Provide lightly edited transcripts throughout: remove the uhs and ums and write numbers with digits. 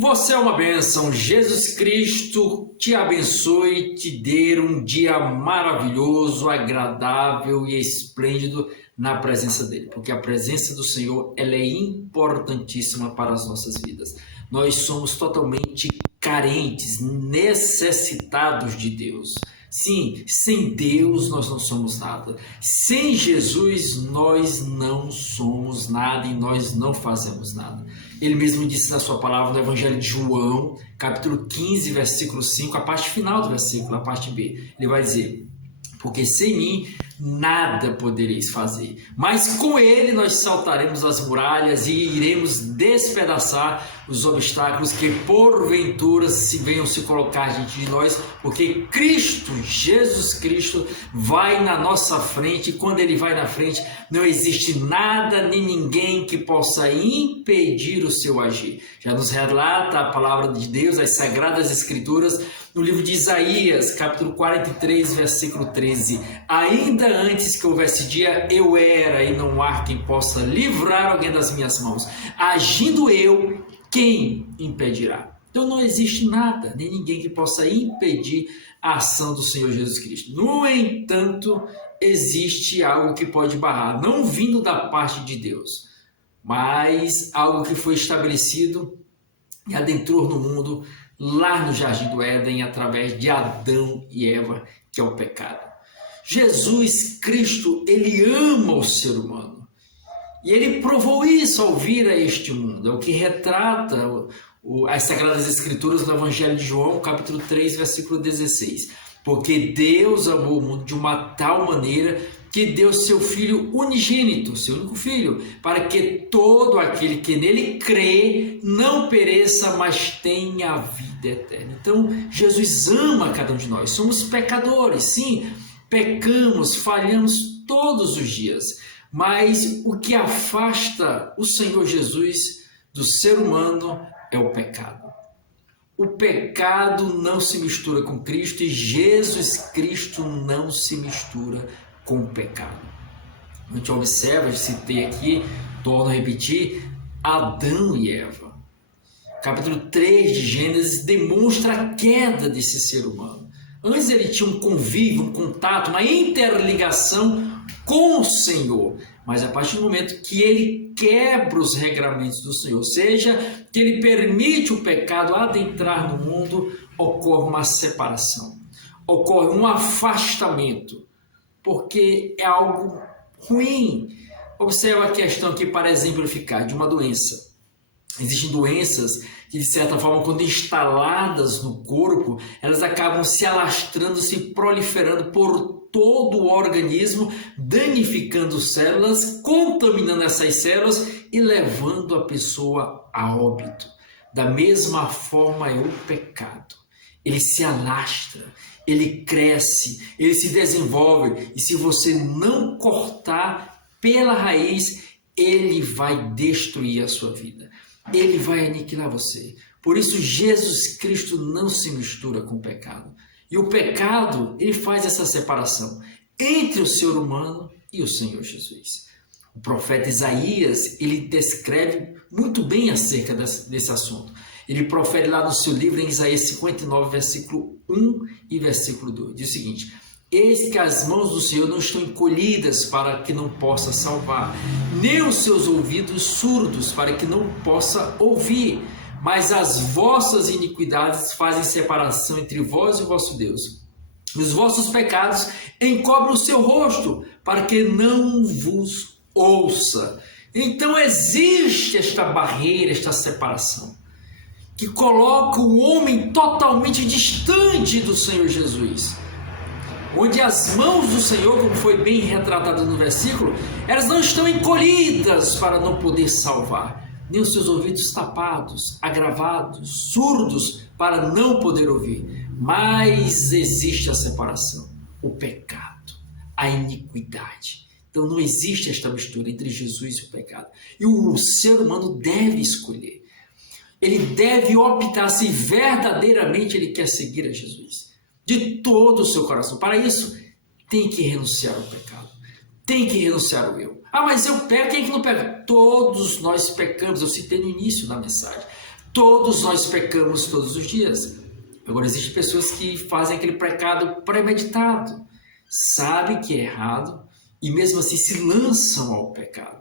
Você é uma bênção. Jesus Cristo te abençoe, te dê um dia maravilhoso, agradável e esplêndido na presença dele, porque a presença do Senhor ela é importantíssima para as nossas vidas. Nós somos totalmente carentes, necessitados de Deus. Sim, sem Deus nós não somos nada. Sem Jesus nós não somos nada e nós não fazemos nada. Ele mesmo disse na sua palavra no Evangelho de João, capítulo 15, versículo 5, a parte final do versículo, a parte B. Ele vai dizer: porque sem mim nada podereis fazer, mas com ele nós saltaremos as muralhas e iremos despedaçar os obstáculos que porventura venham se colocar diante de nós, porque Cristo, Jesus Cristo, vai na nossa frente, e quando ele vai na frente, não existe nada nem ninguém que possa impedir o seu agir. Já nos relata a palavra de Deus, as Sagradas Escrituras, no livro de Isaías, capítulo 43, versículo 13. Ainda antes que houvesse dia, eu era, e não há quem possa livrar alguém das minhas mãos. Agindo eu, quem impedirá? Então não existe nada, nem ninguém que possa impedir a ação do Senhor Jesus Cristo. No entanto, existe algo que pode barrar, não vindo da parte de Deus, mas algo que foi estabelecido e adentrou no mundo lá no Jardim do Éden, através de Adão e Eva, que é o pecado. Jesus Cristo, ele ama o ser humano. E ele provou isso ao vir a este mundo. É o que retrata as Sagradas Escrituras no Evangelho de João, capítulo 3, versículo 16. Porque Deus amou o mundo de uma tal maneira que deu seu Filho unigênito, seu único Filho, para que todo aquele que nele crê não pereça, mas tenha a vida eterna. Então, Jesus ama cada um de nós. Somos pecadores, sim, pecamos, falhamos todos os dias. Mas o que afasta o Senhor Jesus do ser humano é o pecado. O pecado não se mistura com Cristo e Jesus Cristo não se mistura com o pecado. A gente observa, citei aqui, torno a repetir, Adão e Eva. Capítulo 3 de Gênesis demonstra a queda desse ser humano. Antes ele tinha um convívio, um contato, uma interligação com o Senhor, mas a partir do momento que ele quebra os regramentos do Senhor, ou seja, que ele permite o pecado adentrar no mundo, ocorre uma separação, ocorre um afastamento, porque é algo ruim. Observa a questão aqui para exemplificar de uma doença. Existem doenças que, de certa forma, quando instaladas no corpo, elas acabam se alastrando, se proliferando por todo o organismo, danificando células, contaminando essas células e levando a pessoa a óbito. Da mesma forma é o pecado. Ele se alastra, ele cresce, ele se desenvolve, e se você não cortar pela raiz, ele vai destruir a sua vida. Ele vai aniquilar você. Por isso Jesus Cristo não se mistura com o pecado. E o pecado, ele faz essa separação entre o ser humano e o Senhor Jesus. O profeta Isaías, ele descreve muito bem acerca desse assunto. Ele profere lá no seu livro, em Isaías 59, versículo 1 e versículo 2. Diz o seguinte: eis que as mãos do Senhor não estão encolhidas para que não possa salvar, nem os seus ouvidos surdos para que não possa ouvir, mas as vossas iniquidades fazem separação entre vós e o vosso Deus. Os vossos pecados encobrem o seu rosto para que não vos ouça. Então existe esta barreira, esta separação, que coloca o homem totalmente distante do Senhor Jesus, onde as mãos do Senhor, como foi bem retratado no versículo, elas não estão encolhidas para não poder salvar, nem os seus ouvidos tapados, agravados, surdos para não poder ouvir, mas existe a separação, o pecado, a iniquidade. Então não existe esta mistura entre Jesus e o pecado, e o ser humano deve escolher. Ele deve optar se verdadeiramente ele quer seguir a Jesus, de todo o seu coração. Para isso, tem que renunciar ao pecado, tem que renunciar ao eu. Ah, mas eu peco, quem é que não peca? Todos nós pecamos, eu citei no início da mensagem. Todos nós pecamos todos os dias. Agora, existem pessoas que fazem aquele pecado premeditado, sabem que é errado e mesmo assim se lançam ao pecado.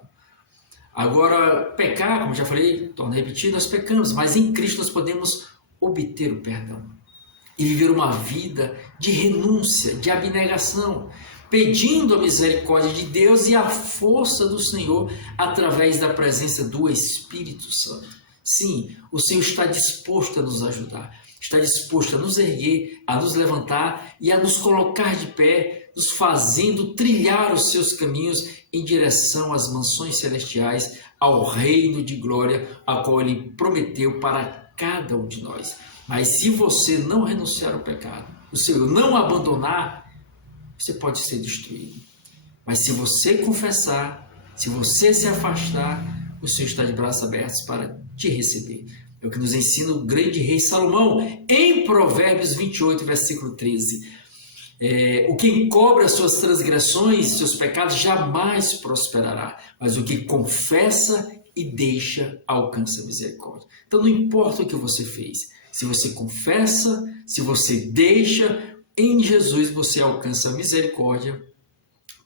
Agora, pecar, como já falei, torno a repetir, nós pecamos, mas em Cristo nós podemos obter o perdão e viver uma vida de renúncia, de abnegação, pedindo a misericórdia de Deus e a força do Senhor através da presença do Espírito Santo. Sim, o Senhor está disposto a nos ajudar, está disposto a nos erguer, a nos levantar e a nos colocar de pé, nos fazendo trilhar os seus caminhos em direção às mansões celestiais, ao reino de glória, a qual Ele prometeu para cada um de nós. Mas se você não renunciar ao pecado, o Senhor não abandonar, você pode ser destruído. Mas se você confessar, se você se afastar, o Senhor está de braços abertos para te receber. É o que nos ensina o grande rei Salomão em Provérbios 28, versículo 13. O que encobre as suas transgressões, seus pecados, jamais prosperará, mas o que confessa e deixa, alcança misericórdia. Então não importa o que você fez, se você confessa, se você deixa, em Jesus você alcança misericórdia,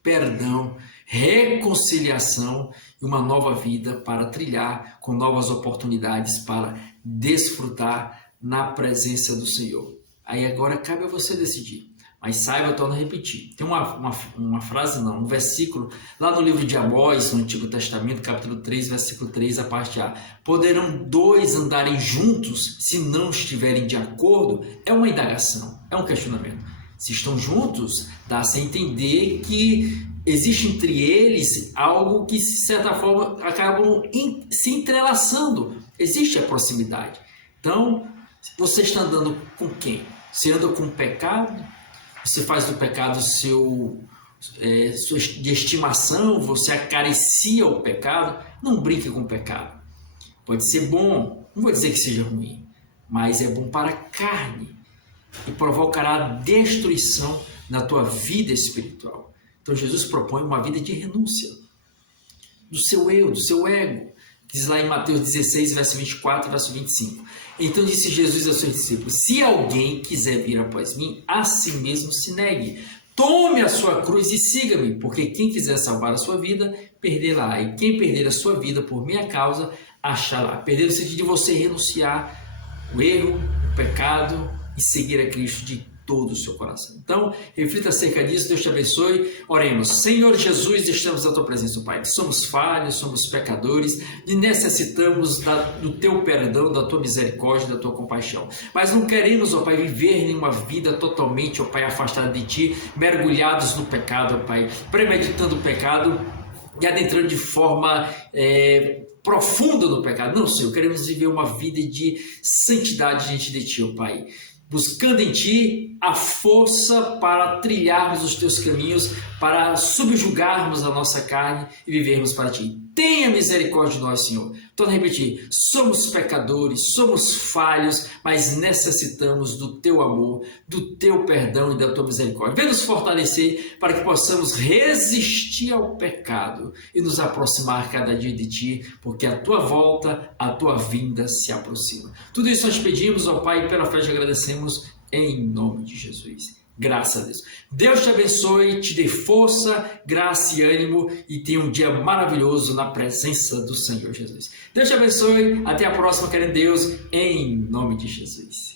perdão, reconciliação e uma nova vida para trilhar, com novas oportunidades para desfrutar na presença do Senhor. Aí agora cabe a você decidir. Mas saiba, eu torno a repetir. Tem um versículo lá no livro de Amós, no Antigo Testamento, capítulo 3, versículo 3, a parte A. Poderão dois andarem juntos se não estiverem de acordo? É uma indagação, é um questionamento. Se estão juntos, dá-se a entender que existe entre eles algo que, de certa forma, acabam se entrelaçando. Existe a proximidade. Então, você está andando com quem? Você anda com o pecado? Você faz do pecado sua de estimação? Você acaricia o pecado? Não brinque com o pecado. Pode ser bom, não vou dizer que seja ruim, mas é bom para a carne e provocará destruição na tua vida espiritual. Então Jesus propõe uma vida de renúncia do seu eu, do seu ego. Diz lá em Mateus 16, verso 24, verso 25. Então disse Jesus aos seus discípulos: se alguém quiser vir após mim, a si mesmo se negue. Tome a sua cruz e siga-me, porque quem quiser salvar a sua vida, perdê-la. E quem perder a sua vida por minha causa, achará. Perder no sentido de você renunciar o erro, o pecado e seguir a Cristo de todo o seu coração. Então, reflita acerca disso, Deus te abençoe. Oremos. Senhor Jesus, estamos na tua presença, Pai. Somos falhos, somos pecadores e necessitamos do teu perdão, da tua misericórdia, da tua compaixão. Mas não queremos, ó Pai, viver em uma vida totalmente, ó Pai, afastada de ti, mergulhados no pecado, ó Pai, premeditando o pecado e adentrando de forma profunda no pecado. Não, Senhor, queremos viver uma vida de santidade diante de ti, ó Pai, buscando em Ti a força para trilharmos os Teus caminhos, para subjugarmos a nossa carne e vivermos para Ti. Tenha misericórdia de nós, Senhor. Torno a repetir, somos pecadores, somos falhos, mas necessitamos do Teu amor, do Teu perdão e da Tua misericórdia. Vem nos fortalecer para que possamos resistir ao pecado e nos aproximar cada dia de Ti, porque a Tua volta, a Tua vinda se aproxima. Tudo isso nós pedimos, ó Pai, e pela fé te agradecemos em nome de Jesus. Graças a Deus. Deus te abençoe, te dê força, graça e ânimo e tenha um dia maravilhoso na presença do Senhor Jesus. Deus te abençoe, até a próxima, querendo Deus, em nome de Jesus.